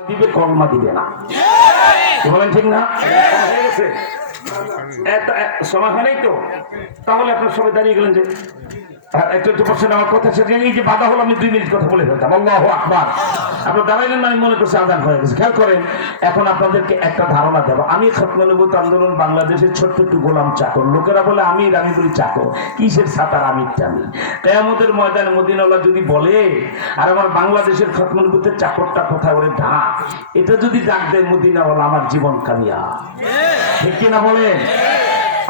দিবে কলমা দিবে না, বলেন ঠিক না? সময় হয় নাই তো, তাহলে আপনার সবাই দাঁড়িয়ে গেলেন যে একটু বসেন। আমার কথা শেষ, এই যে বাধা হলো আমি 2 মিনিট কথা বলে ফেলতাম। আল্লাহু আকবার। আপনার দাঁড়াইলেন না, আমি মনে করছি আজান হয়ে গেছে। খেয়াল করেন, এখন আপনাদেরকে একটা ধারণা দেবো। আমি খতমে নবুয়ত আন্দোলন বাংলাদেশের ছোট্ট একটু গোলাম চাকর। লোকেরা বলে আমির, আমি বলি চাকর। কিসের ছাতার আমিরটা আমি? কিয়ামতের ময়দানে মদিনাওয়ালা যদি বলে আর আমার বাংলাদেশের খতমে নবুয়তের চাকরটা কোথায়, ওরে ডাক, এটা যদি ডাক দেয় মদিনাওয়ালা, আমার জীবন কামিয়া। ঠিক কিনা বলেন?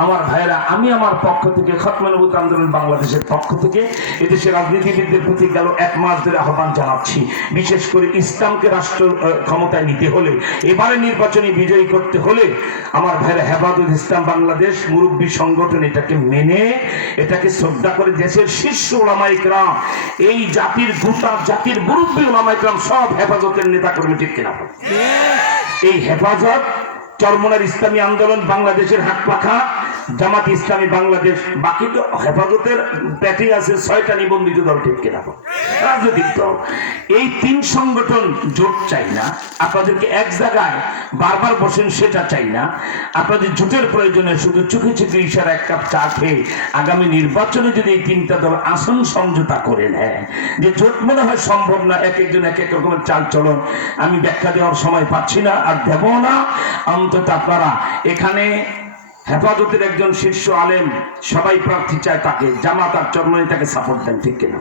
আমার ভাইরা, আমি আমার পক্ষ থেকে খতমে নবুয়ত আন্দোলন বাংলাদেশের পক্ষ থেকে এদেশের রাজনীতিবিদদের প্রতি গেল 1 মাস ধরে আহ্বান জানাচ্ছি। বিশেষ করে ইসলামকে রাষ্ট্র ক্ষমতায় নিতে হলে, এবারে নির্বাচনে বিজয়ী করতে হলে আমার ভাইরা হেফাজত ইসলাম বাংলাদেশ মুরব্বী সংগঠন এটাকে মেনে, এটাকে শ্রদ্ধা করে দেশের শীর্ষ ওলামায়ে কেরাম, এই জাতির গোটা জাতির মুরব্বী ওলামায়ে কেরাম সব হেফাজতের নেতাকর্মী, ঠিক কিনা? এই হেফাজত, চরমনার ইসলামী আন্দোলন বাংলাদেশের হাত পাখা, জামাত ইসলামী বাংলাদেশ, বাকি তো হেফাজতের প্যাটি আছে 6টা নিবন্ধিত দল, ঠিক কিনা? রাজনৈতিক দল। এই 3 সংগঠন জোট চাই না, আপনাদেরকে এক জায়গায় বারবার বসেন সেটা চাই না। আপনাদের জোটের প্রয়োজনে শুধু চোখে চোখে ইশারা 1 কাপ চা খেয়ে আগামী নির্বাচনে যদি এই 3টা দল আসন সমঝোতা করে নেয়, যে জোট মনে হয় সম্ভব না, এক একজন এক এক রকমের চাল চলন, আমি ব্যাখ্যা দেওয়ার সময় পাচ্ছি না আর দেব না। অন্তত আপনারা এখানে হেফাজতের একজন শীর্ষ আলেম, সবাই প্রার্থী চায় তাকে, জামাত আর চরমনাই তাকে সাপোর্ট দেন, ঠিক কিনা?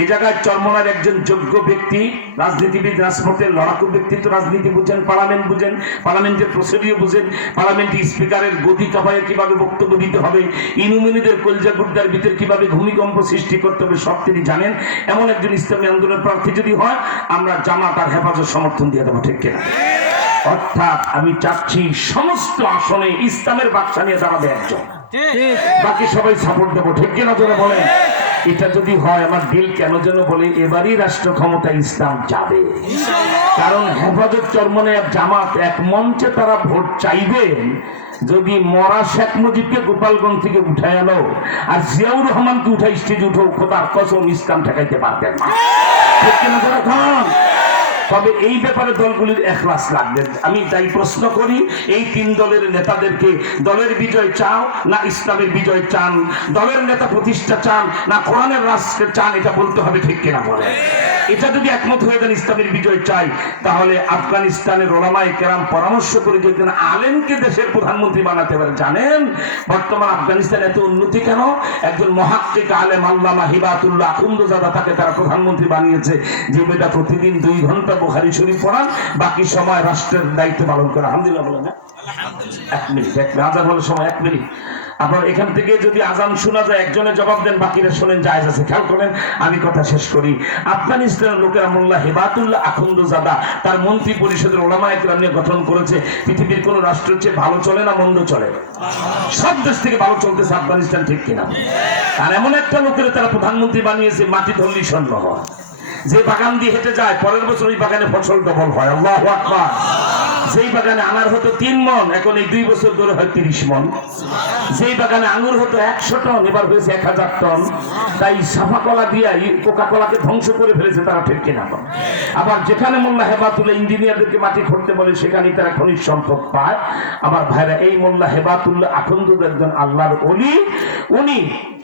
এই জায়গায় চরমনার একজন যোগ্য ব্যক্তি, রাজনীতিবিদ, রাজপথের লড়াকু ব্যক্তিত্ব, রাজনীতি বুঝেন, পার্লামেন্ট বুঝেন, পার্লামেন্টের প্রসিডিও বুঝেন, পার্লামেন্টের স্পিকারের গদি কাপায়ে কিভাবে বক্তব্য দিতে হবে, ইনুমিনিদের কলজা গুড্ডার ভিতর কিভাবে ভূমিকম্প সৃষ্টি করতে হবে, সব তিনি জানেন। এমন একজন ইসলামী আন্দোলনের প্রার্থী যদি হয়, আমরা জামাত আর হেফাজত সমর্থন দিয়ে দেবো, ঠিক কিনা? অর্থাৎ আমি চাচ্ছি সমস্ত আসনে ইসলামের বাক্সা নিয়ে দাঁড়াবে একজন, বাকি সবাই সাপোর্ট দেবো, ঠিক কিনা? জোরে বলেন। এটা যদি হয়, আমার দিল কেন যেন বলে এবারই রাষ্ট্র ক্ষমতায় ইসলাম যাবে। কারণ হেফাজত, চরমনে, জামাত এক মঞ্চে তারা ভোট চাইবেন। যদি মরা শেখ মুজিবকে গোপালগঞ্জ থেকে উঠায় আনো আর জিয়াউর রহমানকে উঠাই স্টেজে উঠো, খোদার কসম ইসলাম ঠেকাইতে পারবেন না, ঠিক কিনা? জোরে খান। তবে এই ব্যাপারে দলগুলির এখলাস লাগবে। আমি তাই প্রশ্ন করি, এই 3 দলের নেতাদেরকে, দলের বিজয় চাও না ইসলামের বিজয় চান, দলের নেতা প্রতিষ্ঠা চান না কোরআনের রাষ্ট্র চান, এটা বলতে হবে, ঠিক কিনা বলে? এটা যদি একমত হয়ে যান ইসলামের বিজয় চাই, তাহলে আফগানিস্তানের ওলামায়ে কেরাম পরামর্শ করে যদি আলেমকে দেশের প্রধানমন্ত্রী বানাতে পারে। জানেন বর্তমান আফগানিস্তান এত উন্নতি কেন? একজন মহাক্কিক আলেম আল্লামা হিবাতুল্লাহ আখুন্দজাদা, তাকে তারা প্রধানমন্ত্রী বানিয়েছে, যে মেয়েটা প্রতিদিন 2 ঘন্টা বুখারী শরীফ পড়ান, বাকি সময় রাষ্ট্রের দায়িত্ব পালন করে। আলহামদুলিল্লাহ বলেন না? 1 মিনিট, আজান বলার সময় 1 মিনিট। আপনার এখান থেকে যদি আজান শোনা যায়, একজনের জবাব দেন, বাকিরা শোনেন, জায়েজ আছে। খেয়াল করেন, আমি কথা শেষ করি। আফগানিস্তানের লোকেরা মোল্লা হিবাতুল্লাহ আখুন্দজাদা তার মন্ত্রী পরিষদের ওলামায়ে কেরাম নিয়ে গঠন করেছে। পৃথিবীর কোন রাষ্ট্রের চেয়ে ভালো চলে না মন্দ চলে? সব দেশ থেকে ভালো চলতেছে আফগানিস্তান, ঠিক কিনা? আর এমন একটা লোকের তারা প্রধানমন্ত্রী বানিয়েছে, মাটি ধরলেই স্বর্ণ হয়। যে বাগান দিয়ে হেঁটে যায়, পরের বছর ওই বাগানে ফসল ডবল হয়। আল্লাহু আকবার। যেই বাগানে আনার হতো 3 মণ, এখন এই 2 বছর ধরে হয় 30 মণ। যেই বাগানে আঙুর হতো 100 টন, এবার হয়েছে 1000 টন। তাই সাফা কলা দিয়ে কোকা কলাকে ধ্বংস করে ফেলেছে তারা, ঠিক কিনা? আবার যেখানে মোল্লা হেবাতুল্লাহ ইঞ্জিনিয়ারদেরকে মাটি খুঁড়তে বলে, সেখানেই তারা খনিজ সম্পদ পায়। আমার ভাইরা, এই মোল্লা হেবাতুল্লাহ আখুন্দজাদা একজন আল্লাহর ওলি। উনি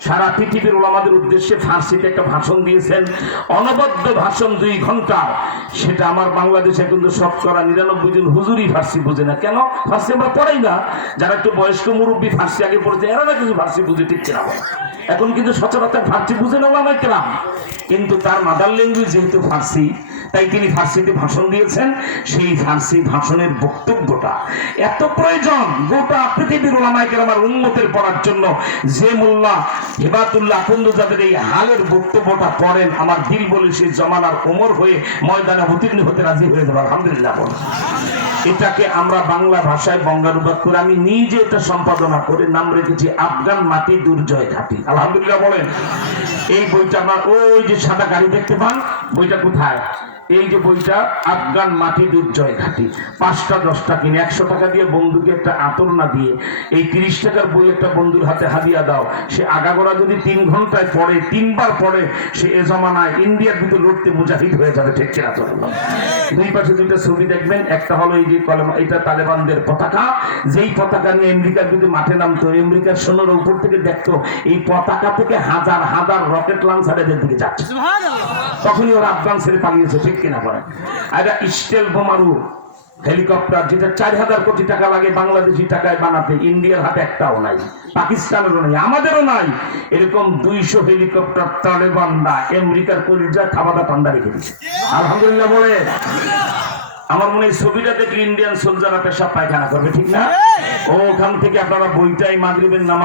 সারা পৃথিবীর ওলামাদের উদ্দেশ্যে ফার্সিতে একটা ভাষণ দিয়েছেন, অনবদ্য ভাষণ, 2 ঘন্টা। সেটা আমার বাংলাদেশে কিন্তু 99% জন হুজুরই ফার্সি বুঝে না। কেন? ফার্সি আমরা পড়াই না। যারা একটু বয়স্ক মুরব্বী ফার্সি আগে পড়েছে, এরা না কিছু ফার্সি বুঝে, ঠিক কিনা? এখন কিন্তু সচরাচর ফার্সি বুঝে না ওলামায়ে কেরাম, কিন্তু তার মাদার ল্যাঙ্গুয়েজ যেহেতু ফার্সি, তাই তিনি ফার্সিতে ভাষণ দিয়েছেন। সেই ফার্সি ভাষণের বক্তব্যটা এত প্রয়োজন গোটা পৃথিবীর ওলামায়ে কেরামের উম্মতের পড়ার জন্য। যে মোল্লা হিবাতুল্লাহ আখুন্দজাদের এই হালের বক্তব্যটা পড়েন, আমার দিল বলে সেই জমানার ওমর হয়ে ময়দানে অবতীর্ণ হতে রাজি হয়ে যাবে। আলহামদুলিল্লাহ। এটাকে আমরা বাংলা ভাষায় বঙ্গানুবাদ করে, আমি নিজে এটা সম্পাদনা করে নাম রেখেছি আফগান মাটি দুর্জয় ঘাটি। আলহামদুলিল্লাহ বলেন। এই বইটা আমার, ওই যে সাদা গাড়ি দেখতে পান, বইটা কোথায়? এই যে বইটা আফগান মাটি দুর্জয় ঘাটি 5টা 10টা কিনে 100 টাকা দিয়ে বন্ধুকে একটা আতর না দিয়ে এই 30 টাকার বই একটা বন্ধুর হাতে হাদিয়া দাও। সে আগাগোড়া যদি 3 ঘন্টায় পড়ে 3বার পড়ে সে এ জমানায় ইন্ডিয়ার ভিতরে লড়তে মুজাহিদ হয়ে যাবে। ঠিক কিনা তো? দুই পাশে দুইটা ছবি দেখবেন, একটা হলো এই যে কলম, এটা তালেবানদের পতাকা, যেই পতাকা নিয়ে আমেরিকার যদি মাঠে নামতো আমেরিকার সৈন্যরা উপর থেকে দেখতো এই পতাকা থেকে হাজার হাজার রকেট লঞ্চার এদের দিকে যাচ্ছে, তখনই ওরা আফগান ছেড়ে পালিয়েছে। ঠিক কিনা বলেন? আর স্টেল বোমারু হেলিকপ্টার যেটা 4000 কোটি টাকা লাগে বাংলাদেশি টাকায় বানাতে, ইন্ডিয়ার হাতে একটাও নাই, পাকিস্তানেরও নাই, আমাদেরও নাই। এরকম 200 হেলিকপ্টার তালেবানরা আমেরিকার কলিজা থাবাটা ঠান্ডা রেখে দিচ্ছে। আলহামদুলিল্লাহ বলে। আমার মনে হয় ছবিটা দেখে ইন্ডিয়ান সোলজাররা পেশাব পায়খানা করবে। ঠিক না? ওখান থেকে আপনারা বইটাই মাগরিবের নামাজ